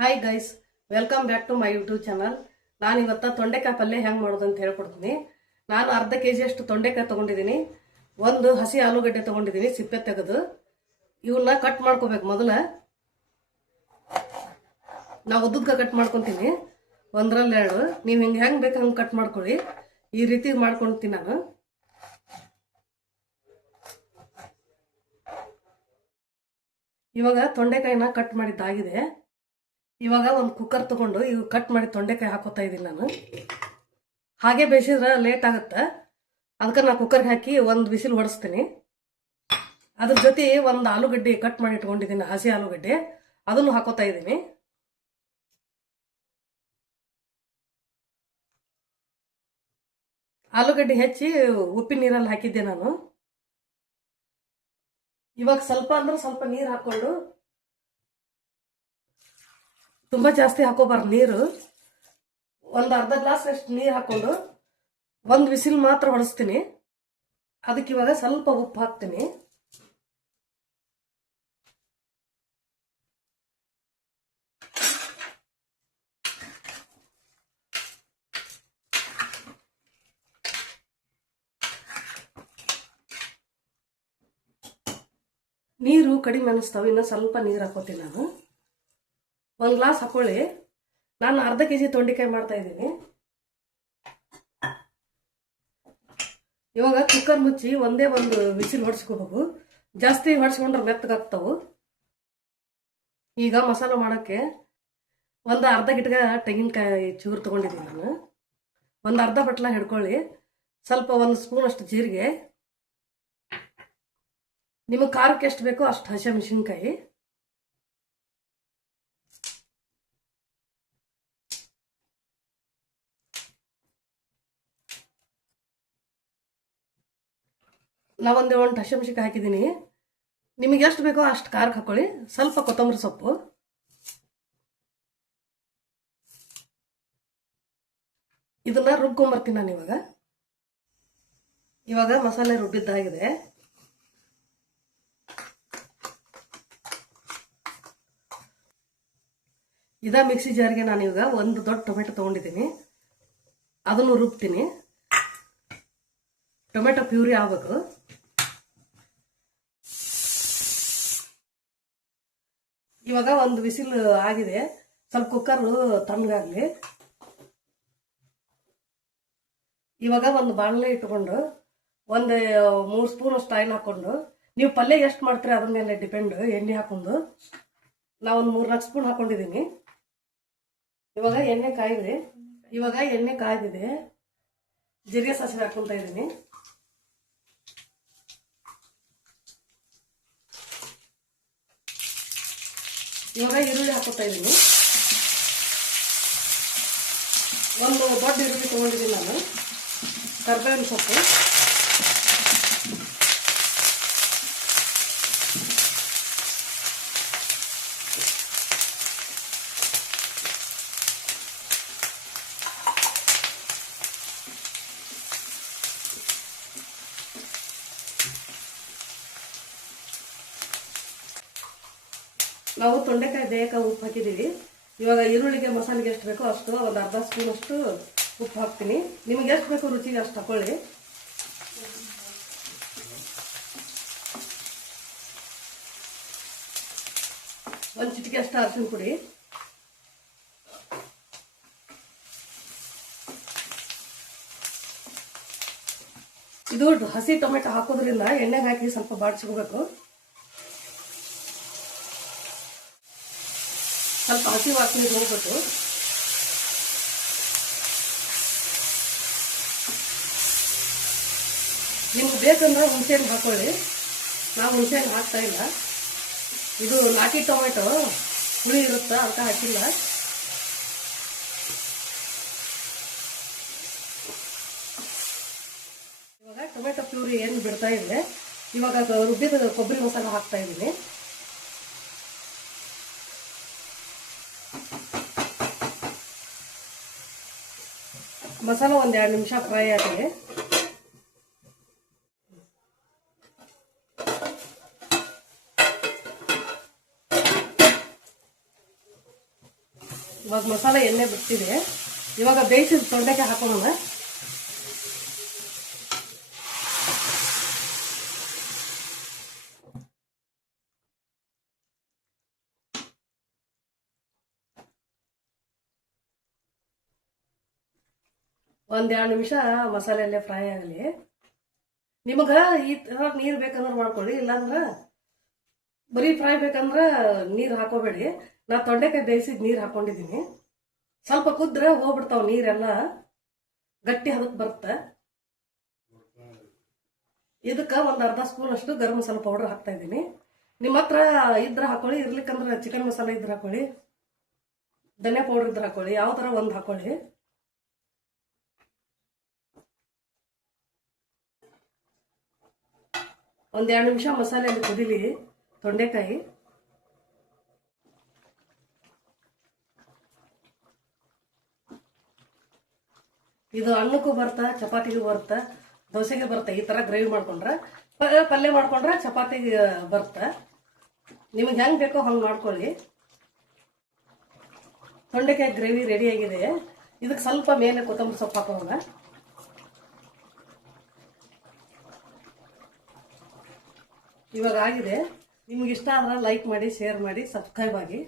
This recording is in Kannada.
Hi guys, welcome back to my YouTube channel. ನಾನು ಇವತ್ತು ತೊಂಡೆಕಾಯಿ ಪಲ್ಯ ಹೆಂಗೆ ಮಾಡೋದು ಅಂತ ಹೇಳ್ಕೊಡ್ತೀನಿ. ನಾನು ಅರ್ಧ ಕೆಜಿ ಅಷ್ಟು ತೊಂಡೆಕಾಯಿ ತೊಗೊಂಡಿದ್ದೀನಿ. ಒಂದು ಹಸಿ ಆಲೂಗಡ್ಡೆ ತೊಗೊಂಡಿದ್ದೀನಿ ಸಿಪ್ಪೆ ತೆಗೆದು. ಇವನ್ನ ಕಟ್ ಮಾಡ್ಕೋಬೇಕು. ಮೊದಲ ನಾವು ಉದ್ದುದ್ಗ ಕಟ್ ಮಾಡ್ಕೊತೀನಿ, ಒಂದರಲ್ಲಿ ಎರಡು. ನೀವು ಹಿಂಗೆ ಹೆಂಗೆ ಬೇಕು ಹಂಗೆ ಕಟ್ ಮಾಡ್ಕೊಳ್ಳಿ. ಈ ರೀತಿ ಮಾಡ್ಕೊಳ್ತೀನಿ ನಾನು. ಇವಾಗ ತೊಂಡೆಕಾಯಿನ ಕಟ್ ಮಾಡಿದ್ದಾಗಿದೆ. ಇವಾಗ ಒಂದು ಕುಕ್ಕರ್ ತಗೊಂಡು ಇವು ಕಟ್ ಮಾಡಿ ತೊಂಡೆಕಾಯಿ ಹಾಕೋತಾ ಇದ್ದೀನಿ ನಾನು. ಹಾಗೆ ಬೇಯಿಸಿದ್ರೆ ಲೇಟ್ ಆಗುತ್ತೆ, ಅದಕ್ಕೆ ನಾನು ಕುಕ್ಕರ್ಗೆ ಹಾಕಿ ಒಂದು ಬಿಸಿಲು ಹೊಡಿಸ್ತೀನಿ. ಅದ್ರ ಜೊತೆ ಒಂದು ಆಲೂಗಡ್ಡೆ ಕಟ್ ಮಾಡಿ ಇಟ್ಕೊಂಡಿದ್ದೀನಿ, ಹಸಿ ಆಲೂಗಡ್ಡೆ, ಅದನ್ನು ಹಾಕೋತಾ ಇದ್ದೀನಿ. ಆಲೂಗಡ್ಡೆ ಹೆಚ್ಚಿ ಉಪ್ಪಿನ ನೀರಲ್ಲಿ ಹಾಕಿದ್ದೆ ನಾನು. ಇವಾಗ ಸ್ವಲ್ಪ ಅಂದ್ರೆ ಸ್ವಲ್ಪ ನೀರು ಹಾಕೊಂಡು, ತುಂಬ ಜಾಸ್ತಿ ಹಾಕೋಬಾರ್ದು ನೀರು. ಒಂದು ಅರ್ಧ ಗ್ಲಾಸ್ ಅಷ್ಟು ನೀರು ಹಾಕೊಂಡು ಒಂದು ವಿಸಿಲ್ ಮಾತ್ರ ಹೊಡಿಸ್ತೀನಿ. ಅದಕ್ಕೆ ಇವಾಗ ಸ್ವಲ್ಪ ಉಪ್ಪು ಹಾಕ್ತೀನಿ. ನೀರು ಕಡಿಮೆ ಅನ್ನಿಸ್ತಾವೆ, ಇನ್ನು ಸ್ವಲ್ಪ ನೀರು ಹಾಕೋತೀನಿ ನಾನು. ಒಂದು ಗ್ಲಾಸ್ ಹಾಕೊಳ್ಳಿ. ನಾನು ಅರ್ಧ ಕೆಜಿ ತೊಂಡೆಕಾಯಿ ಮಾಡ್ತಾ ಇದ್ದೀನಿ. ಇವಾಗ ಕುಕ್ಕರ್ ಮುಚ್ಚಿ ಒಂದೇ ಒಂದು ವಿಸಿಲ್ ಹೊಡ್ಸ್ಕೋಬೇಕು. ಜಾಸ್ತಿ ಹೊಡ್ಸ್ಕೊಂಡ್ರೆ ಮೆತ್ತಗಾಗ್ತಾವು. ಈಗ ಮಸಾಲೆ ಮಾಡೋಕ್ಕೆ ಒಂದು ಅರ್ಧ ಗಿಟ್ಗ ತೆಂಗಿನಕಾಯಿ ಚೂರು ತೊಗೊಂಡಿದ್ದೀನಿ ನಾನು. ಒಂದು ಅರ್ಧ ಬಟ್ಲ ಹಿಡ್ಕೊಳ್ಳಿ. ಸ್ವಲ್ಪ ಒಂದು ಸ್ಪೂನ್ ಅಷ್ಟು ಜೀರಿಗೆ, ನಿಮಗೆ ಖಾರಕ್ಕೆ ಎಷ್ಟು ಬೇಕೋ ಅಷ್ಟು ಹಸಿಮೆಣಸಿನ್ಕಾಯಿ, ನಾವೊಂದು ಹಸಿಮೆಣಸಿನ್ಕಾಯಿ ಹಾಕಿದ್ದೀನಿ. ನಿಮಗೆ ಎಷ್ಟು ಬೇಕೋ ಅಷ್ಟು ಖಾರಕ್ಕೆ ಹಾಕೊಳ್ಳಿ. ಸ್ವಲ್ಪ ಕೊತ್ತಂಬರಿ ಸೊಪ್ಪು, ಇದನ್ನ ರುಬ್ಕೊಂಬರ್ತೀನಿ ನಾನು. ಇವಾಗ ಮಸಾಲೆ ರುಬ್ಬಿದ್ದಾಗಿದೆ. ಇದ ಮಿಕ್ಸಿ ಜಾರ್ಗೆ ನಾನು ಇವಾಗ ಒಂದು ದೊಡ್ಡ ಟೊಮೆಟೊ ತೊಗೊಂಡಿದ್ದೀನಿ, ಅದನ್ನು ರುಬ್ತೀನಿ. ಟೊಮೆಟೊ ಪ್ಯೂರಿ ಆಗಬೇಕು. ಇವಾಗ ಒಂದು ವಿಸಿಲ್ ಆಗಿದೆ, ಸ್ವಲ್ಪ ಕುಕ್ಕರ್ ತಣ್ಣಗಾಗಲಿ. ಇವಾಗ ಒಂದು ಬಾಣಲೆ ಇಟ್ಕೊಂಡು ಒಂದು 3 ಸ್ಪೂನ್ ಅಷ್ಟು ಆಯಿಲ್ ಹಾಕೊಂಡು, ನೀವು ಪಲ್ಯ ಎಷ್ಟು ಮಾಡ್ತೀರಿ ಅದ್ರ ಮೇಲೆ ಡಿಪೆಂಡ್. ಎಣ್ಣೆ ಹಾಕೊಂಡು ನಾವು ಒಂದು 3-4 ಸ್ಪೂನ್ ಹಾಕೊಂಡಿದ್ದೀನಿ. ಇವಾಗ ಎಣ್ಣೆ ಕಾಯ್ದಿದೆ. ಜೀರಿಗೆ ಸಾಸಿವೆ ಹಾಕ್ಕೊಂತ ಇದ್ದೀನಿ. ಇವಾಗ ಈರುಳ್ಳಿ ಹಾಕೋತಾ ಇದ್ದೀನಿ. ಒಂದು ದೊಡ್ಡ ಈರುಳ್ಳಿ ತೊಗೊಂಡಿದ್ದೀನಿ ನಾನು. ಕರ್ಬೇವಿನ ಸೊಪ್ಪು, ನಾವು ತೊಂಡೆಕಾಯಿ ಬೇಗ ಉಪ್ಪು ಹಾಕಿದ್ದೀವಿ. ಇವಾಗ ಈರುಳ್ಳಿಗೆ ಮಸಾಲೆಗೆ ಎಷ್ಟು ಬೇಕೋ ಅಷ್ಟು, ಒಂದು ಅರ್ಧ ಸ್ಪೂನ್ ಅಷ್ಟು ಉಪ್ಪು ಹಾಕ್ತೀನಿ. ನಿಮಗೆ ಎಷ್ಟು ಬೇಕೋ ರುಚಿಗೆ ಅಷ್ಟು ಹಾಕೊಳ್ಳಿ. ಒಂದು ಚಿಟಿಕೆ ಅಷ್ಟು ಅರಿಶಿನ ಪುಡಿ, ಇದು ಹಸಿ ಟೊಮೆಟೊ ಹಾಕೋದ್ರಿಂದ ಎಣ್ಣೆಗೆ ಹಾಕಿ ಸ್ವಲ್ಪ ಬಾಡಿಸ್ಕೋಬೇಕು. ಸ್ವಲ್ಪ ಹಸಿ ವಾಸನೆ ಹೋಗ್ಬೇಕು. ನಿಮ್ಗೆ ಬೇಕಂದ್ರೆ ಹುಣಸೆಹಣ್ಣು ಹಾಕೊಳ್ಳಿ. ನಾವು ಹುಣಸೆಹಣ್ಣು ಹಾಕ್ತಾ ಇಲ್ಲ. ಇದು ನಾಟಿ ಟೊಮೆಟೊ ಹುಳಿ ಇರುತ್ತೆ, ಅಂತ ಹಾಕಿಲ್ಲ. ಇವಾಗ ಟೊಮೆಟೊ ಪ್ಯೂರಿ ಏನು ಬಿಡ್ತಾ ಇದೆ. ಇವಾಗ ರುಬ್ಬಿದ ಕೊಬ್ಬರಿ ಮಸಾಲ ಹಾಕ್ತಾ ಇದ್ದೀನಿ. ಮಸಾಲ ಒಂದು 2 ನಿಮಿಷ ಫ್ರೈ ಆಗಿದೆ. ಇವಾಗ ಮಸಾಲೆ ಎಣ್ಣೆ ಬಿಟ್ಟಿದೆ. ಇವಾಗ ಬೇಯಿಸಿದ ತೊಂಡೆಕಾಯಿ ಹಾಕೋಣ. ಒಂದ್ 2 ನಿಮಿಷ ಮಸಾಲೆಯಲ್ಲೇ ಫ್ರೈ ಆಗಲಿ. ನಿಮಗ ಈ ತರ ನೀರ್ ಬೇಕಂದ್ರೆ ಮಾಡ್ಕೊಳ್ಳಿ, ಇಲ್ಲಾಂದ್ರ ಬರೀ ಫ್ರೈ ಬೇಕಂದ್ರ ನೀರ್ ಹಾಕೋಬೇಡಿ. ನಾ ತೊಂಡೆಕಾಯಿ ಬೇಯಿಸಿದ ನೀರ್ ಹಾಕೊಂಡಿದೀನಿ. ಸ್ವಲ್ಪ ಕುದ್ರೆ ಹೋಗ್ಬಿಡ್ತಾವ, ನೀರೆಲ್ಲ ಗಟ್ಟಿ ಹದಕ್ ಬರುತ್ತೆ. ಇದಕ್ಕ ಒಂದ್ ಅರ್ಧ ಸ್ಪೂನ್ ಅಷ್ಟು ಗರಂ ಮಸಾಲ ಪೌಡರ್ ಹಾಕ್ತಾ ಇದ್ದೀನಿ. ನಿಮ್ಮ ಹತ್ರ ಇದ್ರ ಹಾಕೊಳ್ಳಿ, ಇರ್ಲಿಕ್ಕಂದ್ರ ಚಿಕನ್ ಮಸಾಲ ಇದ್ರ ಹಾಕೊಳ್ಳಿ, ಧನಿಯಾ ಪೌಡರ್ ಇದ್ರ ಹಾಕೊಳ್ಳಿ, ಯಾವ ತರ ಒಂದ್ ಹಾಕೊಳ್ಳಿ. ಒಂದ್ 2 ನಿಮಿಷ ಮಸಾಲೆಯಲ್ಲಿ ಕುದಿಲಿ ತೊಂಡೆಕಾಯಿ. ಇದು ಅನ್ನಕ್ಕೂ ಬರ್ತಾ, ಚಪಾತಿಗೂ ಬರ್ತಾ, ದೋಸೆಗೆ ಬರ್ತಾ. ಈ ತರ ಗ್ರೇವಿ ಮಾಡ್ಕೊಂಡ್ರ, ಪಲ್ಯ ಮಾಡ್ಕೊಂಡ್ರ ಚಪಾತಿಗೆ ಬರ್ತಾ. ನಿಮಗೆ ಹೆಂಗ್ ಬೇಕೋ ಹಂಗ್ ಮಾಡ್ಕೊಳ್ಳಿ. ತೊಂಡೆಕಾಯಿ ಗ್ರೇವಿ ರೆಡಿ ಆಗಿದೆ. ಇದಕ್ಕೆ ಸ್ವಲ್ಪ ಮೇಲೆ ಕೊತ್ತಂಬರಿ ಸೊಪ್ಪು ಹಾಕೋಣ. ಇವಾಗ ಆಗಿದೆ. ನಿಮ್ಗೆ ಇಷ್ಟ ಆದ್ರೆ ಲೈಕ್ ಮಾಡಿ, ಶೇರ್ ಮಾಡಿ, ಸಬ್ಸ್ಕ್ರೈಬ್ ಆಗಿ.